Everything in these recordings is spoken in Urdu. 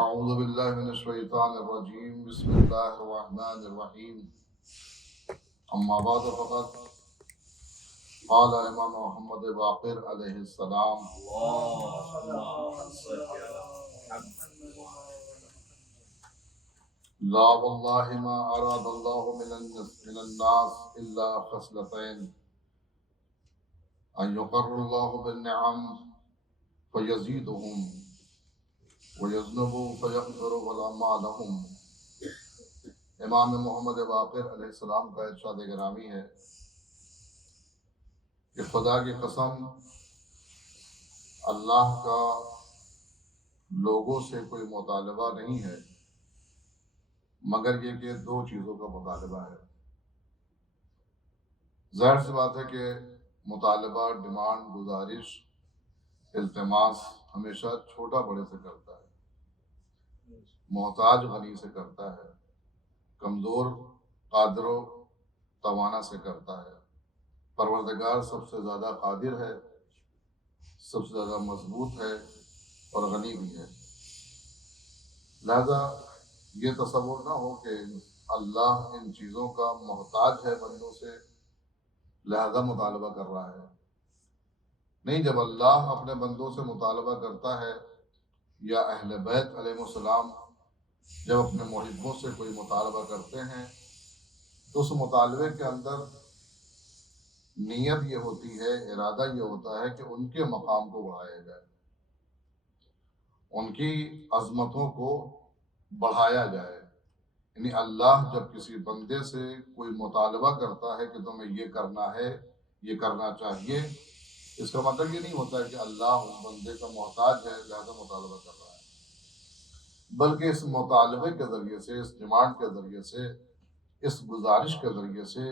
اعوذ باللہ من الشیطان الرجیم بسم اللہ الرحمن الرحیم اما بعد فقط قال امام محمد باقر علیہ السلام لا واللہ ما اراد اللہ من الناس الا خصلتین ان یقر اللہ بالنعم فیزیدہم وَيَذْنُبُوا فَيَغْفِرُ وَالْأَمَّا لَهُمْ۔ امام محمد باقر علیہ السلام کا ارشاد گرامی ہے کہ خدا کی قسم اللہ کا لوگوں سے کوئی مطالبہ نہیں ہے مگر یہ کہ دو چیزوں کا مطالبہ ہے۔ ظاہر سی بات ہے کہ مطالبہ، ڈیمانڈ، گزارش، التماس ہمیشہ چھوٹا بڑے سے کرتا ہے، محتاج غنی سے کرتا ہے، کمزور قادر و توانا سے کرتا ہے۔ پروردگار سب سے زیادہ قادر ہے، سب سے زیادہ مضبوط ہے اور غنی بھی ہے۔ لہذا یہ تصور نہ ہو کہ اللہ ان چیزوں کا محتاج ہے بندوں سے لہذا مطالبہ کر رہا ہے۔ نہیں، جب اللہ اپنے بندوں سے مطالبہ کرتا ہے یا اہل بیت علیہ السلام جب اپنے محبوں سے کوئی مطالبہ کرتے ہیں تو اس مطالبے کے اندر نیت یہ ہوتی ہے، ارادہ یہ ہوتا ہے کہ ان کے مقام کو بڑھایا جائے، ان کی عظمتوں کو بڑھایا جائے۔ یعنی اللہ جب کسی بندے سے کوئی مطالبہ کرتا ہے کہ تمہیں یہ کرنا ہے، یہ کرنا چاہیے، اس کا مطلب یہ نہیں ہوتا ہے کہ اللہ اس بندے کا محتاج ہے لہذا مطالبہ کر رہا ہے، بلکہ اس مطالبے کے ذریعے سے، اس ڈیمانڈ کے ذریعے سے، اس گزارش کے ذریعے سے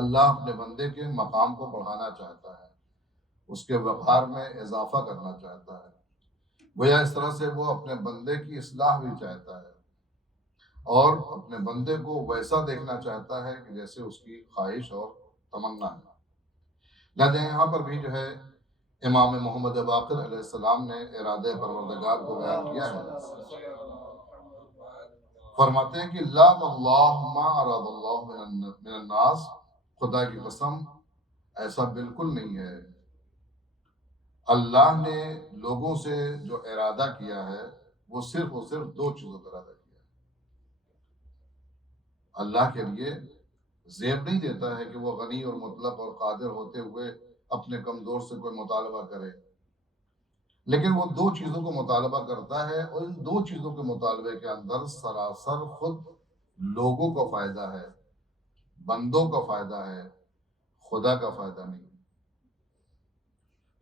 اللہ اپنے بندے کے مقام کو بڑھانا چاہتا ہے، اس کے وقار میں اضافہ کرنا چاہتا ہے۔ گویا اس طرح سے وہ اپنے بندے کی اصلاح بھی چاہتا ہے اور اپنے بندے کو ویسا دیکھنا چاہتا ہے کہ جیسے اس کی خواہش اور تمنا ہے۔ لہذا یہاں پر بھی جو ہے امام محمد باقر علیہ السلام نے ارادہ پروردگار کو بیان کیا ہے۔ فرماتے ہیں کہ لا واللہ ما اراد اللہ من الناس، خدا کی قسم ایسا بالکل نہیں ہے۔ اللہ نے لوگوں سے جو ارادہ کیا ہے وہ صرف اور صرف دو چیزوں کا ارادہ کیا ہے۔ اللہ کے لیے زیب نہیں دیتا ہے کہ وہ غنی اور مطلق اور قادر ہوتے ہوئے اپنے کمزور سے کوئی مطالبہ کرے، لیکن وہ دو چیزوں کو مطالبہ کرتا ہے اور ان دو چیزوں کے مطالبے کے اندر سراسر خود لوگوں کا فائدہ ہے، بندوں کا فائدہ ہے، خدا کا فائدہ نہیں۔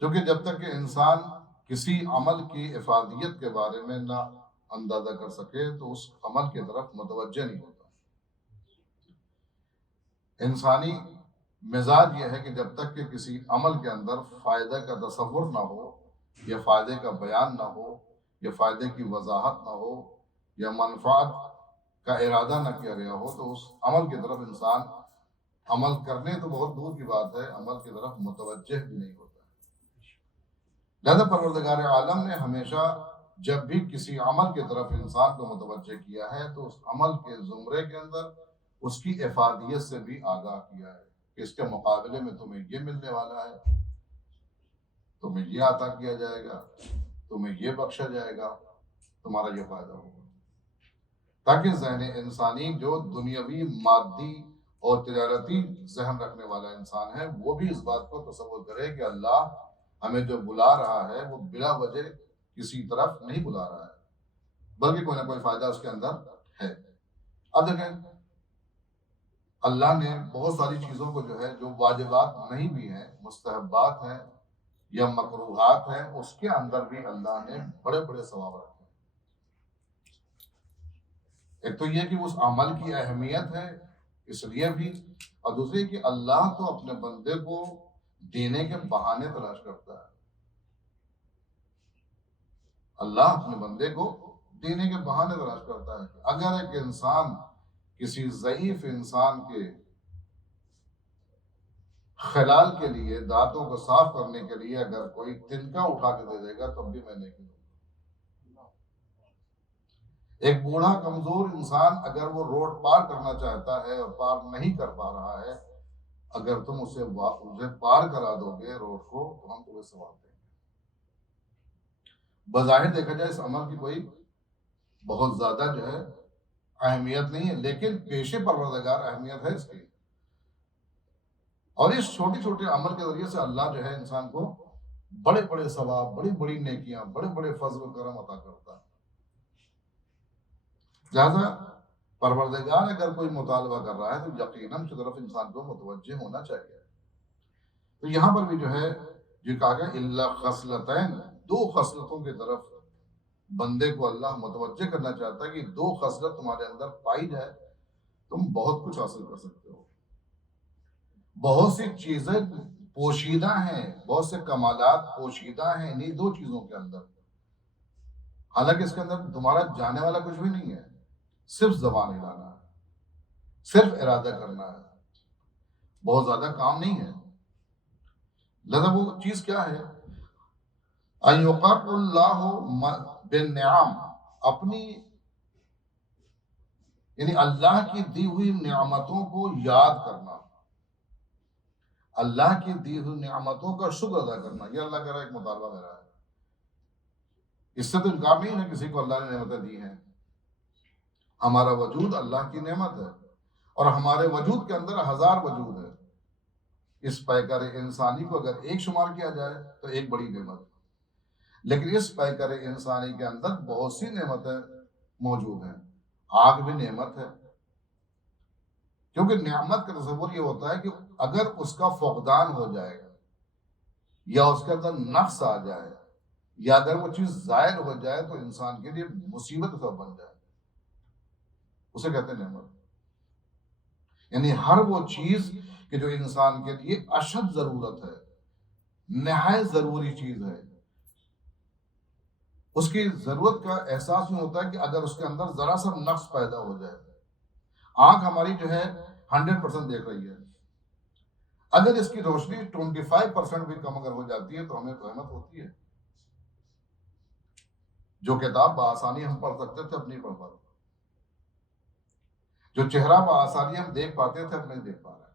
کیونکہ جب تک کہ انسان کسی عمل کی افادیت کے بارے میں نہ اندازہ کر سکے تو اس عمل کی طرف متوجہ نہیں ہوتا۔ انسانی مزاج یہ ہے کہ جب تک کہ کسی عمل کے اندر فائدہ کا تصور نہ ہو، یا فائدے کا بیان نہ ہو، یا فائدے کی وضاحت نہ ہو، یا منفعت کا ارادہ نہ کیا گیا ہو، تو اس عمل کی طرف انسان عمل کرنے تو بہت دور کی بات ہے، عمل کی طرف متوجہ بھی نہیں ہوتا۔ لہذا پروردگار عالم نے ہمیشہ جب بھی کسی عمل کی طرف انسان کو متوجہ کیا ہے تو اس عمل کے زمرے کے اندر اس کی افادیت سے بھی آگاہ کیا ہے کہ اس کے مقابلے میں تمہیں یہ ملنے والا ہے، تمہیں یہ عطا کیا جائے گا، تمہیں یہ بخشا جائے گا، تمہارا یہ فائدہ ہوگا، تاکہ ذہن انسانی جو دنیاوی، مادی اور تجارتی ذہن رکھنے والا انسان ہے وہ بھی اس بات کو تصور کرے کہ اللہ ہمیں جو بلا رہا ہے وہ بلا وجہ کسی طرف نہیں بلا رہا ہے، بلکہ کوئی نہ کوئی فائدہ اس کے اندر ہے۔ اب دیکھیں، اللہ نے بہت ساری چیزوں کو جو ہے جو واجبات نہیں بھی ہیں، مستحبات ہیں یا مکروہات ہیں، اس کے اندر بھی اللہ نے بڑے بڑے ثواب رکھے ہیں۔ ایک تو یہ کہ اس عمل کی اہمیت ہے اس لیے بھی، اور دوسری کہ اللہ تو اپنے بندے کو دینے کے بہانے تلاش کرتا ہے۔ اللہ اپنے بندے کو دینے کے بہانے تلاش کرتا ہے۔ اگر ایک انسان کسی ضعیف انسان کے خلال کے لیے، دانتوں کو صاف کرنے کے لیے اگر کوئی تنکا اٹھا کے دے دے گا تب بھی میں نہیں دوں گا۔ ایک بوڑھا کمزور انسان اگر وہ روڈ پار کرنا چاہتا ہے اور پار نہیں کر پا رہا ہے، اگر تم اسے پار کرا دو گے روڈ کو تو ہم تمہیں ثواب دیں گے۔ بظاہر دیکھا جائے اس عمل کی کوئی بہت زیادہ جو ہے اہمیت نہیں ہے، لیکن پیش پروردگار اہمیت ہے اس کی، اور اس چھوٹی چھوٹے عمل کے ذریعے سے اللہ جو ہے انسان کو بڑے بڑے ثواب، بڑی بڑی نیکیاں، بڑے بڑے فضل و کرم عطا کرتا ہے۔ لہذا پروردگار اگر کوئی مطالبہ کر رہا ہے تو یقیناً اس کی طرف انسان کو متوجہ ہونا چاہیے۔ تو یہاں پر بھی جو ہے جو کہا گیا الا خصلتین، دو خصلتوں کی طرف بندے کو اللہ متوجہ کرنا چاہتا ہے کہ دو خصلت تمہارے اندر پائی جائے، تم بہت کچھ حاصل کر سکتے ہو۔ بہت سی چیزیں پوشیدہ ہیں، بہت سے کمالات پوشیدہ ہیں انہیں دو چیزوں کے اندر، حالانکہ اس کے اندر تمہارا جانے والا کچھ بھی نہیں ہے، صرف زبان ہلانا ہے، صرف ارادہ کرنا ہے، بہت زیادہ کام نہیں ہے۔ لہذا وہ چیز کیا ہے؟ ان یقر اللہ بالنعم، اپنی یعنی اللہ کی دی ہوئی نعمتوں کو یاد کرنا، اللہ کی دی ہوئی نعمتوں کا شکر ادا کرنا، یہ اللہ کا ایک مطالبہ میرا ہے۔ اس سے تو انکار نہیں ہے کسی کو اللہ نے نعمتیں دی ہیں۔ ہمارا وجود اللہ کی نعمت ہے، اور ہمارے وجود کے اندر ہزار وجود ہے۔ اس پیکر انسانی کو اگر ایک شمار کیا جائے تو ایک بڑی نعمت، لیکن اس پیکر انسانی کے اندر بہت سی نعمتیں موجود ہیں۔ آگ بھی نعمت ہے، کیونکہ نعمت کا تصور یہ ہوتا ہے کہ اگر اس کا فقدان ہو جائے یا اس کے اندر نقص آ جائے یا اگر وہ چیز زائل ہو جائے تو انسان کے لیے مصیبت کا سبب بن جائے، اسے کہتے ہیں نعمت۔ یعنی ہر وہ چیز کہ جو انسان کے لیے اشد ضرورت ہے، نہایت ضروری چیز ہے، اس کی ضرورت کا احساس نہیں ہوتا ہے کہ اگر اس کے اندر ذرا سا نقص پیدا ہو جائے۔ آنکھ ہماری جو ہے 100% دیکھ رہی ہے، اگر اس کی روشنی 25% بھی کم اگر ہو جاتی ہے تو ہمیں رحمت ہوتی ہے۔ جو کتاب بآسانی ہم پڑھ سکتے تھے اب نہیں پڑھ پاتے، جو چہرہ بآسانی ہم دیکھ پاتے تھے اب نہیں دیکھ پا رہے۔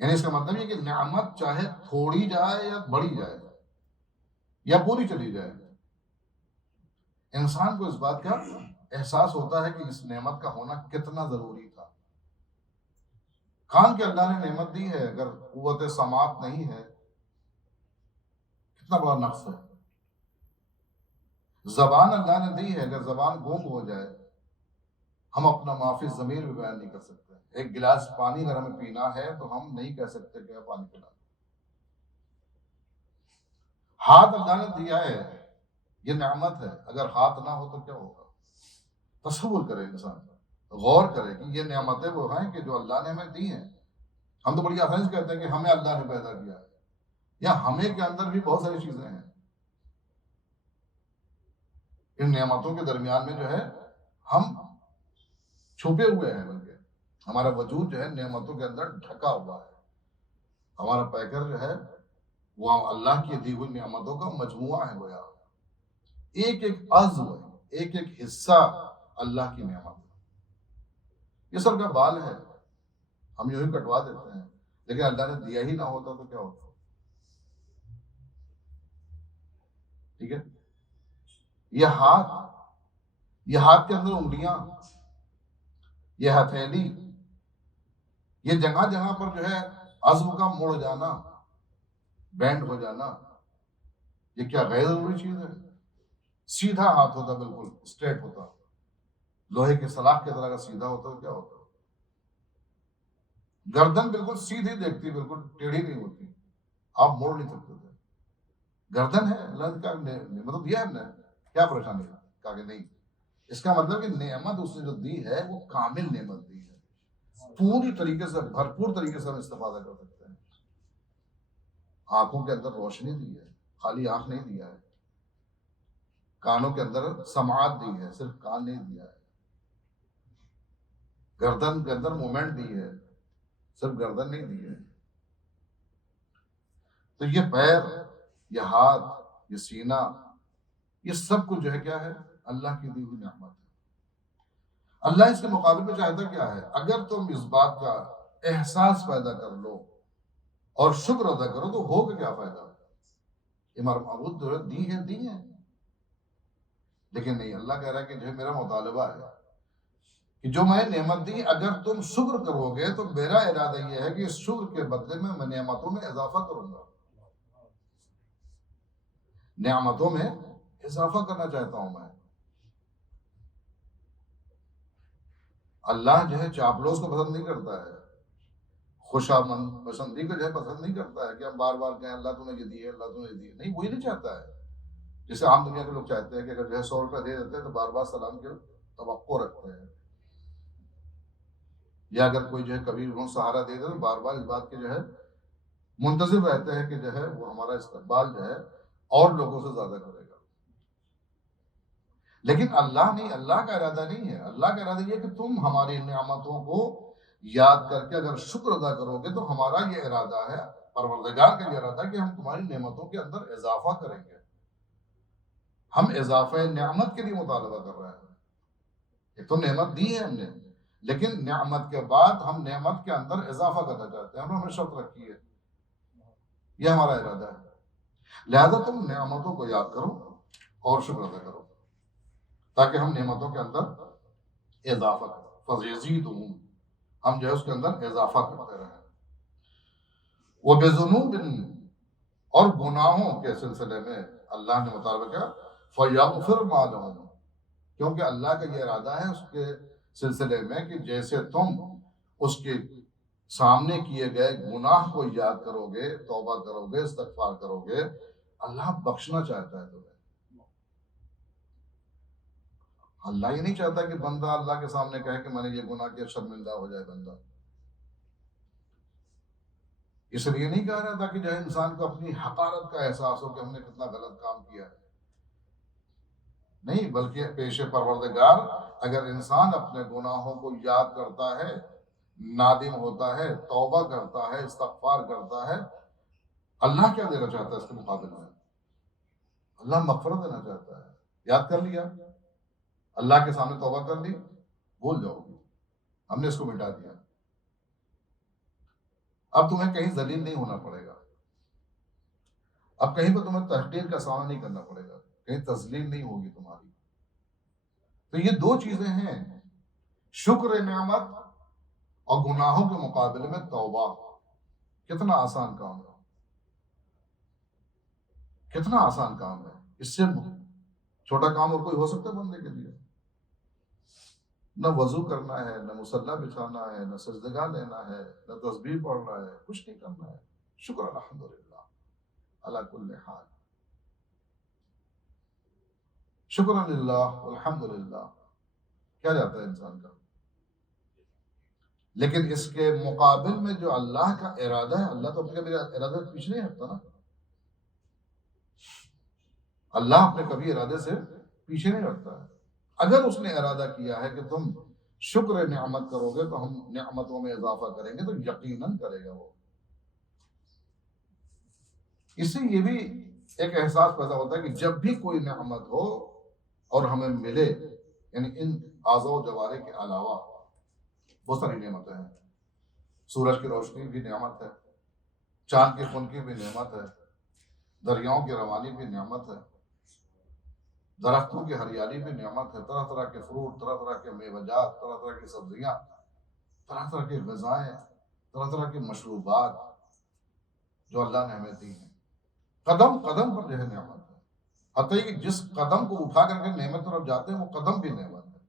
یعنی اس کا مطلب یہ کہ نعمت چاہے تھوڑی جائے یا بڑی جائے یا پوری چلی جائے، انسان کو اس بات کا احساس ہوتا ہے کہ اس نعمت کا ہونا کتنا ضروری تھا۔ کان کے اللہ نے نعمت دی ہے، اگر قوت سماعت نہیں ہے کتنا بڑا نقص ہے۔ زبان اللہ نے دی ہے، اگر زبان گونگ ہو جائے ہم اپنا معافی ضمیر بھی بیان نہیں کر سکتے۔ ایک گلاس پانی اگر ہمیں پینا ہے تو ہم نہیں کہہ سکتے کہ پانی پلا۔ ہاتھ اللہ نے دیا ہے، یہ نعمت ہے، اگر ہاتھ نہ ہو تو کیا ہوگا؟ تصور کرے انسان، غور کرے کہ یہ نعمتیں وہ ہیں کہ جو اللہ نے ہمیں دی ہیں۔ ہم تو بڑی آسانی سے کہتے ہیں کہ ہمیں اللہ نے پیدا کیا ہے، یا ہمیں کے اندر بھی بہت ساری چیزیں ہیں۔ ان نعمتوں کے درمیان میں جو ہے ہم چھپے ہوئے ہیں، بلکہ ہمارا وجود جو ہے نعمتوں کے اندر ڈھکا ہوا ہے۔ ہمارا پیکر جو ہے وہ اللہ کی دی ہوئی نعمتوں کا مجموعہ ہے، گویا ایک ایک عضو، ایک ایک حصہ اللہ کی نعمت ہے۔ یہ سب کا بال ہے، ہم یوں ہی کٹوا دیتے ہیں، لیکن اللہ نے دیا ہی نہ ہوتا تو کیا ہوتا؟ ٹھیک ہے، یہ ہاتھ کے اندر انگلیاں، یہ ہتھیلی، یہ جگہ جگہ پر جو ہے عزم کا مڑ جانا، بینڈ ہو جانا، یہ کیا غیر ضروری چیز ہے؟ سیدھا ہاتھ ہوتا، بالکل اسٹریٹ ہوتا، لوہے کے سلاخ کی طرح کا سیدھا ہوتا تو کیا ہوتا؟ گردن بالکل سیدھی دیکھتی، بالکل ٹیڑھی نہیں ہوتی، آپ موڑ نہیں سکتے تھے۔ گردن ہے اللہ کا مطلب دیا ہم نے، کیا پریشانی ہے؟ کہا کہ نہیں، اس کا مطلب کہ نعمت اس نے جو دی ہے وہ کامل نعمت دی ہے، پوری طریقے سے بھرپور طریقے سے ہم استفادہ کر سکتے ہیں۔ آنکھوں کے اندر روشنی دی ہے، خالی آنکھ نہیں دیا ہے۔ کانوں کے اندر سماعت دی ہے، صرف کان نہیں دیا ہے۔ گردن کے اندر مومنٹ دی ہے، صرف گردن نہیں دی ہے۔ تو یہ پیر، یہ ہاتھ، یہ سینہ، یہ سب کچھ جو ہے کیا ہے؟ اللہ کی دی ہوئی نعمت ہے. اللہ اس کے مقابل میں چاہتا کیا ہے؟ اگر تم اس بات کا احساس پیدا کر لو اور شکر ادا کرو تو ہوگا کیا فائدہ؟ یہ معبود جو ہے دی ہے. لیکن نہیں، اللہ کہہ رہا ہے کہ جو میرا مطالبہ ہے کہ جو میں نعمت دی اگر تم شکر کرو گے تو میرا ارادہ یہ ہے کہ اس شکر کے بدلے میں نعمتوں میں اضافہ کروں گا. نعمتوں میں اضافہ کرنا چاہتا ہوں میں. اللہ جو ہے چاپلوس کو پسند نہیں کرتا ہے، خوشامند پسندی کو جو ہے پسند نہیں کرتا ہے کہ ہم بار بار کہیں اللہ تو نے یہ دی ہے، اللہ تو نے دی ہے. نہیں، وہی نہیں چاہتا ہے. جیسے عام دنیا کے لوگ چاہتے ہیں کہ اگر جو ہے 100 روپیہ دے دیتے ہیں تو بار بار سلام کی توقع رکھتے ہیں، یا اگر کوئی جو ہے کبھی انہوں سہارا دے دے تو بار بار اس بات کے جو ہے منتظر رہتے ہیں کہ جو ہے وہ ہمارا استقبال جو ہے اور لوگوں سے زیادہ کرے گا. لیکن اللہ نہیں، اللہ کا ارادہ نہیں ہے. اللہ کا ارادہ یہ ہے کہ تم ہماری نعمتوں کو یاد کر کے اگر شکر ادا کرو گے تو ہمارا یہ ارادہ ہے، پروردگار کا یہ ارادہ ہے کہ ہم تمہاری نعمتوں کے اندر اضافہ کریں گے. ہم اضافہ نعمت کے لیے مطالبہ کر رہے ہیں. ایک تو نعمت دی ہے ہم نے، لیکن نعمت کے بعد ہم نعمت کے اندر اضافہ کرنا چاہتے ہیں. ہم نے شرط رکھی ہے، یہ ہمارا ارادہ ہے. لہذا تم نعمتوں کو یاد کرو اور شکر ادا کرو تاکہ ہم نعمتوں کے اندر اضافہ کریں. فَيَزِيدُهُمْ، ہم جو ہے اس کے اندر اضافہ کرتے رہیں. وَبِذُنُوبٍ، اور گناہوں کے سلسلے میں اللہ نے مطالبہ کیا فَيَغْفِرْ مَا لَهُمْ، کیونکہ اللہ کا یہ ارادہ ہے اس کے سلسلے میں کہ جیسے تم اس کے سامنے کیے گئے گناہ کو یاد کرو گے، توبہ کرو گے، استغفار کرو گے، اللہ بخشنا چاہتا ہے تمہیں. اللہ یہ نہیں چاہتا کہ بندہ اللہ کے سامنے کہے کہ میں نے یہ گناہ کیا، شرمندہ ہو جائے بندہ. اس لیے نہیں کہا رہا تھا کہ جو ہے انسان کو اپنی حقارت کا احساس ہو کہ ہم نے کتنا غلط کام کیا ہے. نہیں، بلکہ پیش پروردگار اگر انسان اپنے گناہوں کو یاد کرتا ہے، نادم ہوتا ہے، توبہ کرتا ہے، استغفار کرتا ہے، اللہ کیا دینا چاہتا ہے اس کے مقابل میں؟ اللہ مغفرت دینا چاہتا ہے. یاد کر لیا، اللہ کے سامنے توبہ کر لی، بھول جاؤ گی، ہم نے اس کو مٹا دیا. اب تمہیں کہیں ذلیل نہیں ہونا پڑے گا، اب کہیں پہ تمہیں تحقیر کا سامنا نہیں کرنا پڑے گا، کہیں تذلیل نہیں ہوگی تمہاری. تو یہ دو چیزیں ہیں، شکر نعمت اور گناہوں کے مقابلے میں توبہ. کتنا آسان کام ہے، کتنا آسان کام ہے. اس سے چھوٹا کام اور کوئی ہو سکتا ہے بندے کے لیے؟ نہ وضو کرنا ہے، نہ مصلی بچھانا ہے، نہ سجدگاہ لینا ہے، نہ تسبیح پڑھنا ہے، کچھ نہیں کرنا ہے. شکر الحمدللہ علی کل حال، شکر للہ الحمدللہ کیا جاتا ہے انسان کا. لیکن اس کے مقابل میں جو اللہ کا ارادہ ہے، اللہ تو اپنے کبھی ارادے سے پیچھے نہیں ہٹتا نا. اللہ اپنے کبھی ارادے سے پیچھے نہیں ہٹتا ہے. اگر اس نے ارادہ کیا ہے کہ تم شکر نعمت کرو گے تو ہم نعمتوں میں اضافہ کریں گے تو یقیناً کرے گا وہ. اس سے یہ بھی ایک احساس پیدا ہوتا ہے کہ جب بھی کوئی نعمت ہو اور ہمیں ملے، یعنی ان اعضاء و جوارح کے علاوہ بہت ساری نعمتیں ہیں. سورج کی روشنی بھی نعمت ہے، چاند کی خنکی بھی نعمت ہے، دریاؤں کی روانی بھی نعمت ہے، درختوں کی ہریالی بھی نعمت ہے، طرح طرح کے فروٹ، طرح طرح کے میوجات، طرح طرح کی سبزیاں، طرح طرح کی غذائیں، طرح طرح کے مشروبات جو اللہ نے ہمیں دی ہیں. قدم قدم پر جو ہے نعمت ہے. حتیٰ کہ جس قدم کو اٹھا کر کے نعمت طرف جاتے ہیں وہ قدم بھی نعمت ہے.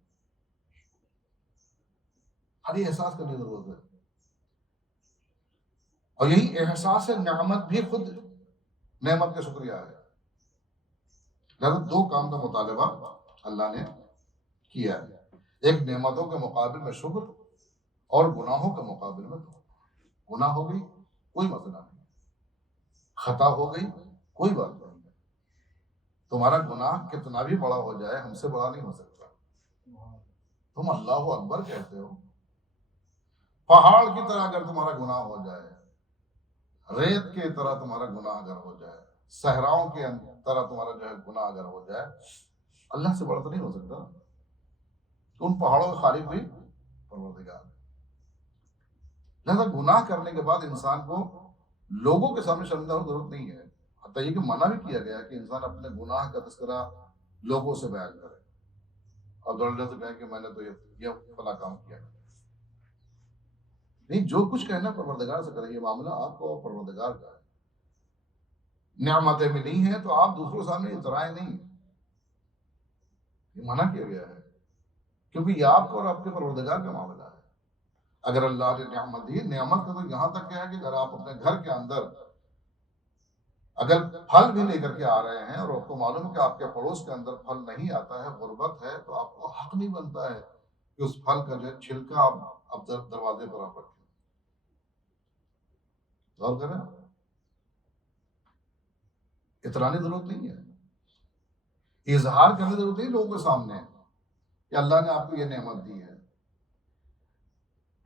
ہر یہ احساس کرنے کی ضرورت ہے. اور یہی احساس نعمت بھی خود نعمت کا شکریہ ہے. لہذا دو کام کا مطالبہ اللہ نے کیا ہے، ایک نعمتوں کے مقابل میں شکر اور گناہوں کے مقابل میں توبہ. گناہ ہو گئی کوئی مسئلہ نہیں، خطا ہو گئی کوئی بات نہیں. تمہارا گناہ کتنا بھی بڑا ہو جائے ہم سے بڑا نہیں ہو سکتا. تم اللہ اکبر کہتے ہو، پہاڑ کی طرح اگر تمہارا گناہ ہو جائے، ریت کی طرح تمہارا گناہ اگر ہو جائے، صحراؤں کی طرح تمہارا جو ہے گناہ اگر ہو جائے، اللہ سے بڑا تو نہیں ہو سکتا. ان پہاڑوں کا خالق بھی پروردگار ہے. لہذا گناہ کرنے کے بعد انسان کو لوگوں کے سامنے شرمندہ ہونے کی ضرورت نہیں ہے. حتیٰ یہ کہ منع بھی کیا گیا کہ انسان اپنے گناہ کا تذکرہ لوگوں سے بیان کرے اور دوڑنے سے کہیں کہ میں نے تو یہ فلاں کام کیا. نہیں، جو کچھ کہنا پروردگار سے کرے. یہ معاملہ آپ کو پروردگار کا ہے. نعمتیں ملی ہیں تو آپ دوسروں کے سامنے اترائے نہیں. یہ منع کیا گیا ہے کیونکہ یہ آپ کو اور آپ کے پروردگار کا معاملہ ہے. اگر اللہ نے نعمت دی، نعمت کا تو یہاں تک کیا ہے کہ اگر آپ اپنے گھر کے اندر اگر پھل بھی لے کر کے آ رہے ہیں اور آپ کو معلوم ہے کہ آپ کے پڑوس کے اندر پھل نہیں آتا ہے، غربت ہے، تو آپ کو حق نہیں بنتا ہے کہ اس پھل کا جو ہے چھلکا آپ دروازے پر آپ رکھیں. غور کریں، اترانے کی ضرورت نہیں ہے، اظہار کرنے کی ضرورت نہیں لوگوں کے سامنے کہ اللہ نے آپ کو یہ نعمت دی ہے،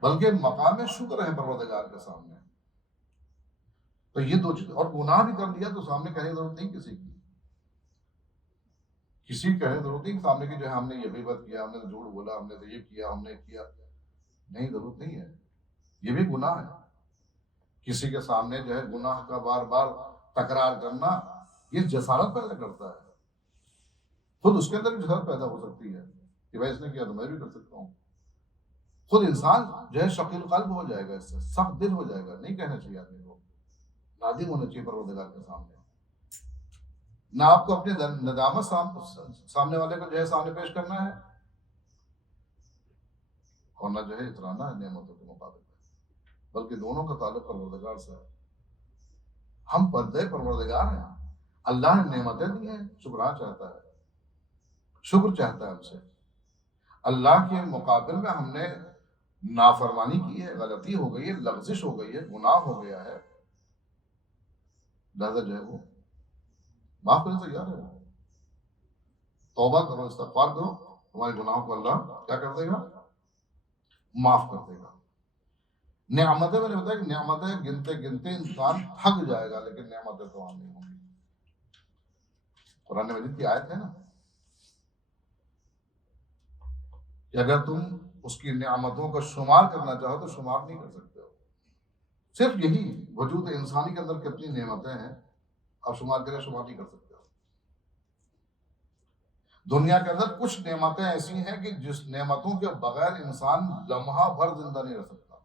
بلکہ مقام شکر ہے پروردگار کے سامنے. تو یہ دو چیزیں. اور گناہ بھی کر لیا تو سامنے کہنے کی ضرورت نہیں کسی کی. کسی کہنے کی ضرورت نہیں سامنے کی جو ہے ہم نے یہ بھی بات کیا، ہم نے جھوٹ بولا، ہم نے تو یہ کیا، ہم نے کیا. نہیں، ضرورت نہیں ہے. یہ بھی گناہ ہے. کسی کے سامنے جو ہے گناہ کا بار بار تکرار کرنا یہ جسارت پیدا کرتا ہے. خود اس کے اندر بھی جسارت پیدا ہو سکتی ہے کہ بھائی اس نے کیا تو میں بھی کر سکتا ہوں. خود انسان جو ہے شقیل قلب ہو جائے گا، اس سے سخت دل ہو جائے گا. نہیں کہنا چاہیے آدمی کو. نادم ہونا چاہیے پروردگار کے سامنے. نہ آپ کو اپنے ندامت سامنے والے کو جو ہے سامنے پیش کرنا ہے، اور نہ جو ہے اترانا ہے نعمتوں کے مقابلے میں، بلکہ دونوں کا تعلق پروردگار سے ہے. ہم بندے پروردگار ہیں. اللہ نے نعمتیں دی ہیں، شکرانہ چاہتا ہے، شکر چاہتا ہے ہم سے. اللہ کے مقابل میں ہم نے نافرمانی کی ہے، غلطی ہو گئی ہے، لغزش ہو گئی ہے، گناہ ہو گیا ہے، لہذا جو ہے وہ معاف کرنے سے تیار ہے. وہ توبہ کرو، استغفار کرو، تمہارے گناہوں کو اللہ کیا کر دے گا؟ معاف کر دے گا. نعمتیں میں نے بتایا کہ نعمتیں گنتے گنتے انسان تھک جائے گا، لیکن نعمتیں تو عام نہیں ہوں گی. قرآن مجید کی آیت ہے نا کہ اگر تم اس کی نعمتوں کا شمار کرنا چاہو تو شمار نہیں کر سکتے ہو. صرف یہی وجود انسانی کے اندر کتنی نعمتیں ہیں آپ شمار کریں، شمار نہیں کر سکتے ہو. دنیا کے اندر کچھ نعمتیں ایسی ہیں کہ جس نعمتوں کے بغیر انسان لمحہ بھر زندہ نہیں رہ سکتا.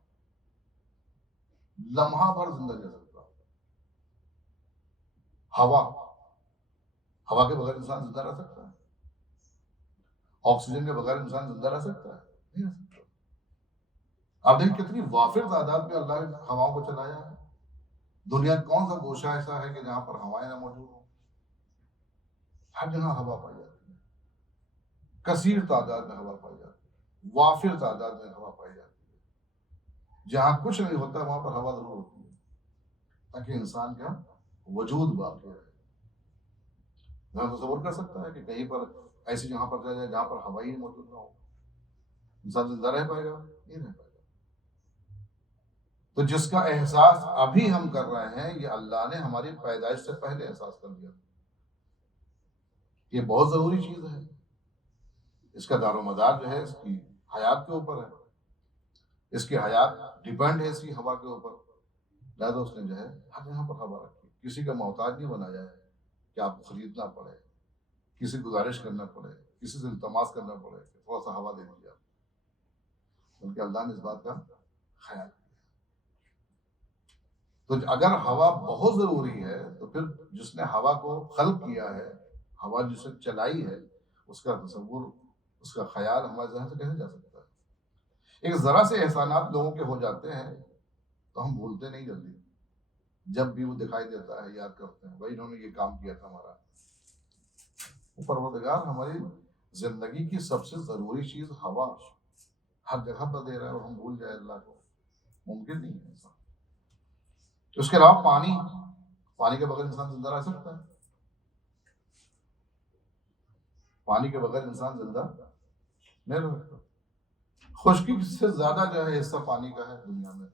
لمحہ بھر زندہ نہیں رہ سکتا. ہوا کے بغیر انسان زندہ رہ سکتا ہے؟ آکسیجن کے بغیر انسان زندہ رہ سکتا ہے؟ نہیں رہ سکتا. آپ دیکھیں کتنی وافر تعداد میں اللہ نے ہواؤں کو چلایا ہے. دنیا کون سا گوشہ ایسا ہے کہ جہاں پر ہوائیں نہ موجود ہوں؟ ہر جگہ ہوا پائی جاتی ہے. کثیر تعداد میں ہوا پائی جاتی ہے، وافر تعداد میں ہوا پائی جاتی ہے. جہاں کچھ نہیں ہوتا وہاں پر ہوا ضرور ہوتی ہے تاکہ انسان کا وجود باقی رہے. میں تصور کر سکتا ہے کہ کہیں پر ایسی جہاں پر جائے جہاں پر ہوا ہی موجود نہ ہو، انسان زندہ رہ پائے گا؟ نہیں رہ پائے گا. تو جس کا احساس ابھی ہم کر رہے ہیں یہ اللہ نے ہماری پیدائش سے پہلے احساس کر لیا. یہ بہت ضروری چیز ہے. اس کا دار و مدار جو ہے اس کی حیات کے اوپر ہے. اس کی حیات ڈیپینڈ ہے اس کی ہوا کے اوپر. لہٰذا اس نے جو ہے ہر جگہ پر ہوا رکھی. کسی کا محتاج نہیں بنایا ہے کہ آپ کو خریدنا پڑے، کسی گزارش کرنا پڑے، کسی سے التماس کرنا پڑے کہ تھوڑا سا ہوا دے دیجیے آپ. بلکہ اللہ نے اس بات کا خیال کیا. تو اگر ہوا بہت ضروری ہے تو پھر جس نے ہوا کو خلق کیا ہے، ہوا جسے چلائی ہے، اس کا تصور، اس کا خیال ہمارے ذہن سے کیسے جا سکتا ہے؟ ایک ذرا سے احسانات لوگوں کے ہو جاتے ہیں تو ہم بھولتے نہیں جلدی. جب بھی وہ دکھائی دیتا ہے یاد کرتے ہیں بھائی انہوں نے یہ کام کیا تھا ہمارا. وہ پروردگار ہماری زندگی کی سب سے ضروری چیز ہوا ہر جگہ پر دے رہا ہے اور ہم بھول جائے اللہ کو؟ ممکن نہیں ہے ایسا. اس کے علاوہ پانی کے بغیر انسان زندہ رہ سکتا ہے؟ پانی کے بغیر انسان زندہ نہیں رہ سکتا. خشکی سے زیادہ جو ہے حصہ پانی کا ہے دنیا میں.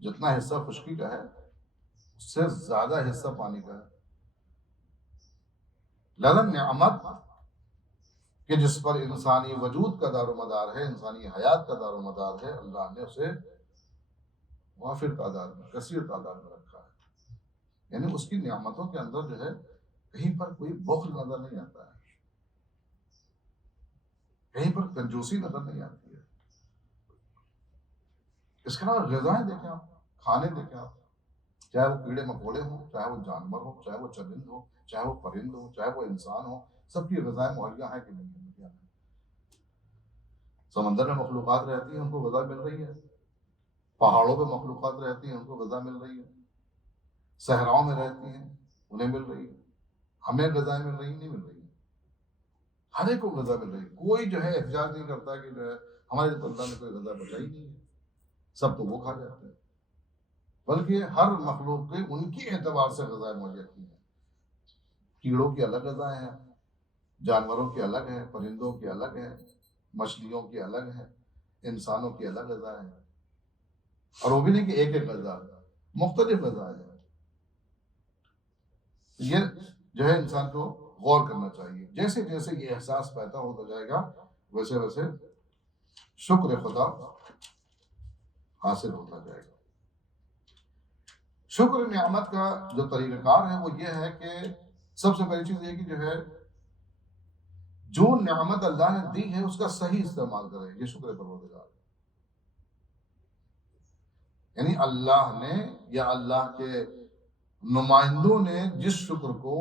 جتنا حصہ خشکی کا ہے اس سے زیادہ حصہ پانی کا ہے. لہذا نعمت کہ جس پر انسانی وجود کا دار و مدار ہے، انسانی حیات کا دار و مدار ہے، اللہ نے اسے وافر تعداد میں، کثیر تعداد میں رکھا ہے. یعنی اس کی نعمتوں کے اندر جو ہے کہیں پر کوئی بخل نظر نہیں آتا ہے، کہیں پر کنجوسی نظر نہیں آتی ہے. اس کے علاوہ غذائیں دیکھیں آپ، کھانے دیکھیں آپ، چاہے وہ کیڑے مکوڑے ہوں، چاہے وہ جانور ہوں، چاہے وہ چرند ہو، چاہے وہ پرند ہو، چاہے وہ انسان ہو، سب کی غذائیں مہیا ہیں کہ نہیں ہیں؟ سمندر میں مخلوقات رہتی ہیں، ان کو غذا مل رہی ہے. پہاڑوں پہ مخلوقات رہتی ہیں، ان کو غذا مل رہی ہے. صحراؤں میں رہتی ہیں، انہیں مل رہی ہے. ہمیں غذائیں مل رہی نہیں مل رہی ہیں. ہر ایک کو غذا مل رہی ہے. کوئی جو ہے احتجاج نہیں کرتا کہ جو ہے ہمارے تو اللہ نے کوئی غذا بچائی نہیں ہے، سب تو وہ کھا جاتے ہیں. بلکہ ہر مخلوق کے ان کی اعتبار سے غذائیں مہیا کی ہیں. کیڑوں کی الگ غذائیں ہیں، جانوروں کی الگ ہیں، پرندوں کی الگ ہیں، مچھلیوں کی الگ ہیں، انسانوں کی الگ غذائیں ہیں. اور وہ بھی نہیں کہ ایک ایک غذا، مختلف غذائیں ہیں. یہ جو ہے انسان کو غور کرنا چاہیے. جیسے جیسے یہ احساس پیدا ہوتا جائے گا ویسے ویسے شکر خدا حاصل ہوتا جائے گا. شکر نعمت کا جو طریقہ کار ہے وہ یہ ہے کہ سب سے پہلی چیز یہ کہ جو ہے جو نعمت اللہ نے دی ہے اس کا صحیح استعمال کرے. یہ شکر پروردگار ہے. یعنی اللہ نے یا اللہ کے نمائندوں نے جس شکر کو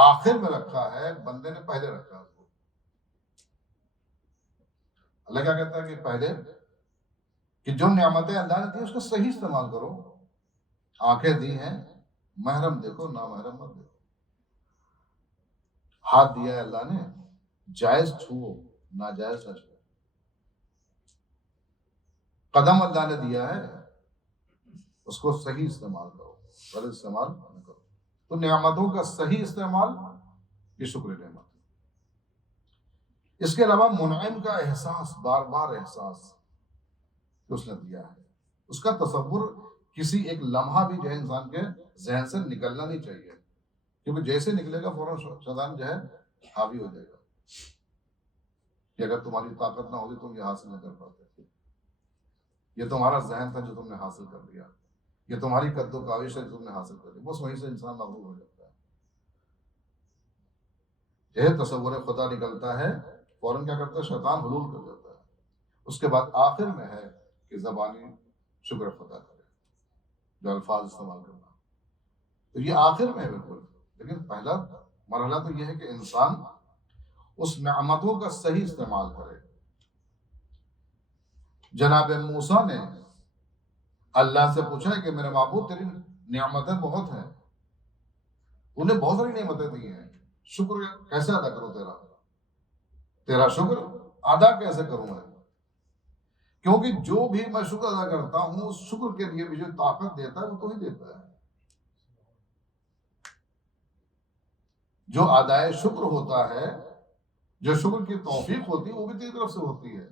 آخر میں رکھا ہے، بندے نے پہلے رکھا ہے. اللہ کیا کہتا ہے کہ پہلے کہ جو نعمتیں اللہ نے دی اس کا صحیح استعمال کرو. آنکھیں دی ہیں، محرم دیکھو، نامحرم مت دیکھو. ہاتھ دیا ہے اللہ نے، جائز چھوؤ، ناجائز نہ چھوؤ. قدم اللہ نے دیا ہے، اس کو صحیح استعمال کرو، غلط استعمال نہ کرو. تو نعمتوں کا صحیح استعمال یہ شکر نعمت. اس کے علاوہ منعم کا احساس، بار بار احساس کہ اس نے دیا ہے، اس کا تصور کسی ایک لمحہ بھی جو ہے انسان کے ذہن سے نکلنا نہیں چاہیے، کیونکہ جیسے نکلے گا فوراً شیطان جو ہے حاوی ہو جائے گا کہ اگر تمہاری طاقت نہ ہوتی تم یہ حاصل نہ کر پاتے، یہ تمہارا ذہن تھا جو تم نے حاصل کر لیا، یہ تمہاری قد و کاوش ہے جو تم نے حاصل کر لی. بس وہیں سے انسان مغرور ہو جاتا ہے. یہ تصور خدا نکلتا ہے، فوراً کیا کرتا ہے شیطان حلول کر دیتا ہے. اس کے بعد آخر میں ہے کہ زبانی شکر خدا کرے، جو الفاظ استعمال کرنا. تو یہ آخر میں ہے بالکل. لیکن پہلا مرحلہ تو یہ ہے کہ انسان اس نعمتوں کا صحیح استعمال کرے. جناب موسیٰ نے اللہ سے پوچھا ہے کہ میرے معبود تیری نعمتیں بہت ہیں، انہیں بہت ساری نعمتیں دی ہیں، شکر کیسے ادا کروں تیرا شکر ادا کیسے کروں میں؟ کیونکہ جو بھی میں شکر ادا کرتا ہوں اس شکر کے لیے مجھے طاقت دیتا ہے وہ تو ہی دیتا ہے. جو ادائے شکر ہوتا ہے، جو شکر کی توفیق ہوتی ہے وہ بھی تیری طرف سے ہوتی ہے.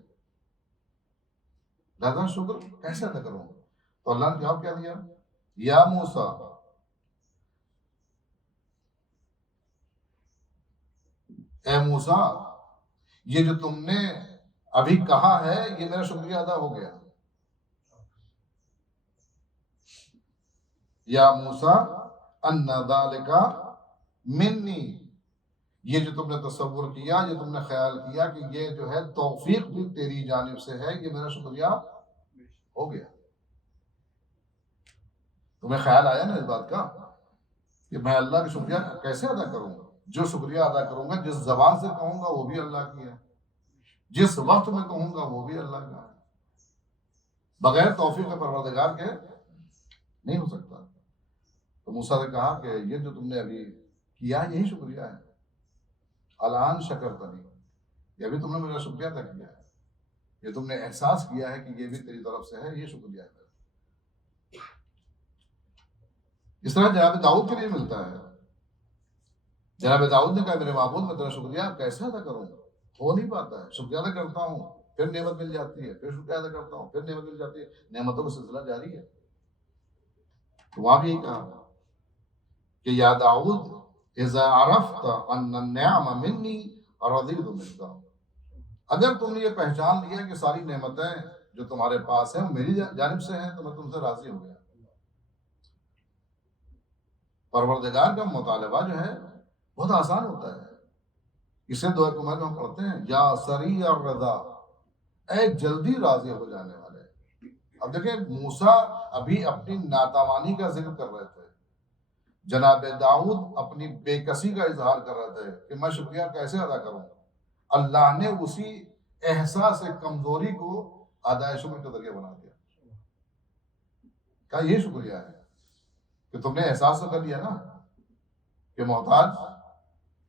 لہذا شکر کیسے ادا کروں؟ تو اللہ نے جواب کیا دیا؟ یا موسیٰ، اے موسیٰ، یہ جو تم نے ابھی کہا ہے یہ میرا شکریہ ادا ہو گیا. یا موسیٰ ان ذالک منی، یہ جو تم نے تصور کیا، یہ تم نے خیال کیا کہ یہ جو ہے توفیق بھی تیری جانب سے ہے، یہ میرا شکریہ ہو گیا. تمہیں خیال آیا نا اس بات کا کہ میں اللہ کا شکریہ کیسے ادا کروں گا؟ جو شکریہ ادا کروں گا جس زبان سے کہوں گا وہ بھی اللہ کی ہے، جس وقت میں کہوں گا وہ بھی اللہ کا ہے. بغیر توفیق پروردگار کے نہیں ہو سکتا. تو موسیٰ نے کہا کہ یہ جو تم نے ابھی کیا یہی شکریہ ہے. الان شکرتنی، یہ ابھی تم نے میرا شکریہ ادا کیا ہے، یہ تم نے احساس کیا ہے کہ یہ بھی تیری طرف سے ہے، یہ شکریہ ہے. اس طرح جناب داؤد کے لیے ملتا ہے. جناب داؤد نے کہا میرے معبود میں تیرا شکریہ کیسے ادا کروں؟ ہو نہیں پاتا ہے. شکریہ ادا کرتا ہوں پھر نعمت مل جاتی ہے، پھر شکریہ ادا کرتا ہوں پھر نعمت مل جاتی ہے، نعمتوں کا سلسلہ جاری ہے. تو وہاں بھی یہی کہا کہ یا داؤد اذا عرفت ان النعم منی رضیت منک، اگر تم نے یہ پہچان لیا کہ ساری نعمتیں جو تمہارے پاس ہیں وہ میری جانب سے ہیں تو میں تم سے راضی ہو گیا۔ پروردگار کا مطالبہ جو ہے بہت آسان ہوتا ہے، اسے دعا کو میں ہم پڑھتے ہیں یا سریع الرضا، اے جلدی راضی ہو جانے والے۔ اب دیکھیں موسیٰ ابھی اپنی ناتوانی کا ذکر کر رہے تھے، جناب داؤد اپنی بے کسی کا اظہار کر رہے تھے کہ میں شکریہ کیسے ادا کروں، اللہ نے اسی احساس کمزوری کو ادائے شکر کا ذریعہ بنا دیا۔ کہا یہ شکریہ ہے کہ تم نے احساس تو کر لیا نا کہ محتاج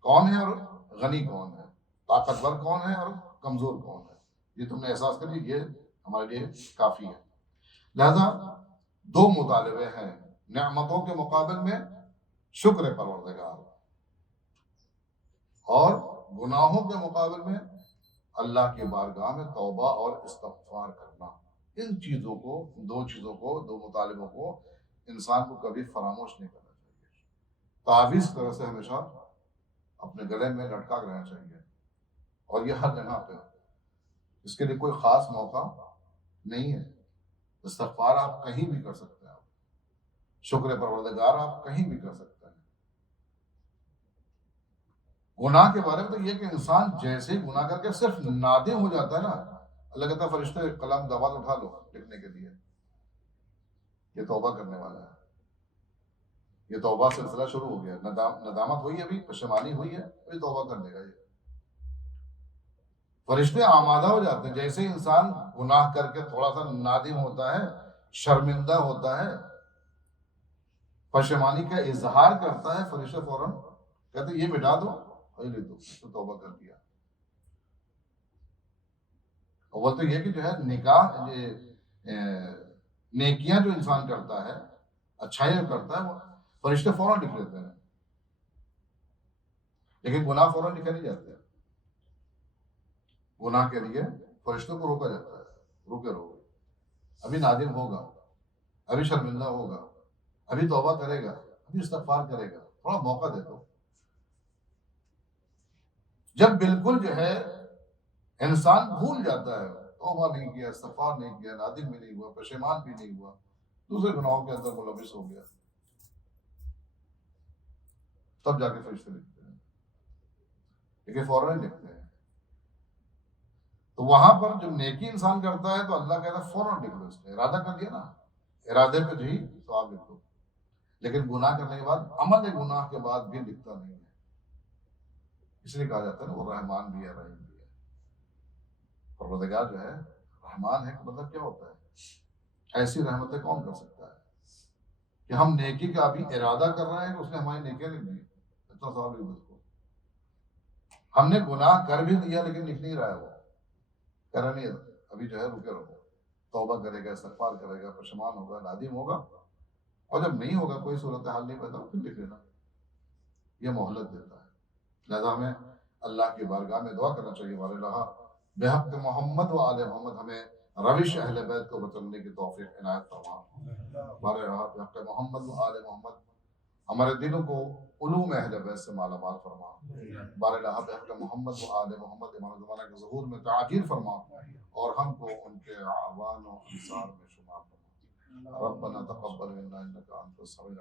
کون ہے اور غنی کون ہے، طاقتور کون ہے اور کمزور کون ہے، یہ تم نے احساس کر لیا، یہ ہمارے لیے کافی ہے۔ لہذا دو مطالبے ہیں، نعمتوں کے مقابل میں شکر پروردگار، اور گناہوں کے مقابل میں اللہ کی بارگاہ میں توبہ اور استغفار کرنا۔ ان چیزوں کو، دو چیزوں کو، دو مطالبوں کو انسان کو کبھی فراموش نہیں کرنا چاہیے، تعویذ طرح سے ہمیشہ اپنے گلے میں لٹکا کے رہنا چاہیے، اور یہ ہر جگہ پہ، اس کے لیے کوئی خاص موقع نہیں ہے۔ استغفار آپ کہیں بھی کر سکتے ہیں، شکر پروردگار آپ کہیں بھی کر سکتے ہیں۔ گناہ کے بارے میں تو یہ کہ انسان جیسے ہی گناہ کر کے صرف نادم ہو جاتا ہے نا، اللہ کہتا ہے فرشتے قلم دوات اٹھا لو لکھنے کے لیے، یہ توبہ کرنے والا ہے، یہ توبہ سلسلہ شروع ہو گیا، ندامت ہوئی ہے، ابھی پشیمانی ہوئی ہے، ابھی توبہ کر لے گا یہ۔ فرشتے آمادہ ہو جاتے ہیں، جیسے انسان گناہ کر کے تھوڑا سا نادم ہوتا ہے، شرمندہ ہوتا ہے، پشیمانی کا اظہار کرتا ہے، فرشتے فوراً کہتے ہیں یہ مٹا دو، لے دو، تو توبہ کر دیا۔ اول تو یہ کہ جو ہے نکاح، نیکیاں جو انسان کرتا ہے، اچھائیاں کرتا ہے، وہ فرشتے فوراً لکھ لیتے ہیں، لیکن گناہ فوراً لکھے نہیں جاتے۔ گناہ کے لیے فرشتوں کو روکا جاتا ہے، روکے رہو، ابھی نادم ہوگا، ابھی شرمندہ ہوگا، ابھی توبہ کرے گا، ابھی استغفار کرے گا، تھوڑا موقع دے دو۔ جب بالکل جو ہے انسان بھول جاتا ہے، توبہ نہیں کیا، استغفار نہیں کیا، نادم بھی نہیں ہوا، پشیمان بھی نہیں ہوا، دوسرے گناہوں کے اندر ملوث ہو گیا، تب جا کے فرشتے لکھتے ہیں، لیکن فوراً لکھتے ہیں۔ تو وہاں پر جب نیکی انسان کرتا ہے تو اللہ کہتا ہے فوراً لکھ لو، اس نے ارادہ کر دیا نا، ارادے پہ جی تو آپ لکھ دو، لیکن گناہ کرنے کے بعد، عمل گناہ کے بعد بھی لکھتا نہیں ہے، اس لیے کہا جاتا ہے نا وہ رحمان بھی ہے، رحیم بھی ہے۔ پروردگار جو ہے رحمان ہے، مطلب کیا ہوتا ہے؟ ایسی رحمتیں کون کر سکتا ہے کہ ہم نیکی کا ابھی ارادہ کر رہے ہیں کہ اس نے ہماری نیکیاں لکھ دی، اتنا ثواب لکھ دو اس کو۔ ہم نے گناہ کر بھی دیا لیکن لکھ نہیں رہا ہے، وہ کہہ رہا نہیں ہے، ابھی جو ہے رکے رہو، توبہ کرے گا، استغفار کرے گا، پشیمان ہوگا، نادم ہوگا، اور جب نہیں ہوگا، کوئی صورتحال نہیں پیدا، پھر لکھ لینا، یہ مہلت دیتا ہے۔ لہذا ہمیں اللہ کی بارگاہ میں دعا کرنا چاہیے، بار اللہ بحق محمد و آل محمد ہمیں روش اہل بیت کو بچنے کی توفیق عنایت فرما، بار اللہ بحق محمد و آل محمد ہمارے دلوں کو علوم اہل بیت سے مالا مال فرما، بار اللہ بحق محمد و آل محمد امام زمانہ کے ظہور میں تعجیل فرما، اور ہم کو ان کے اعوان و انصار میں شمار فرما۔ ربنا تقبل منا انک انت السمیع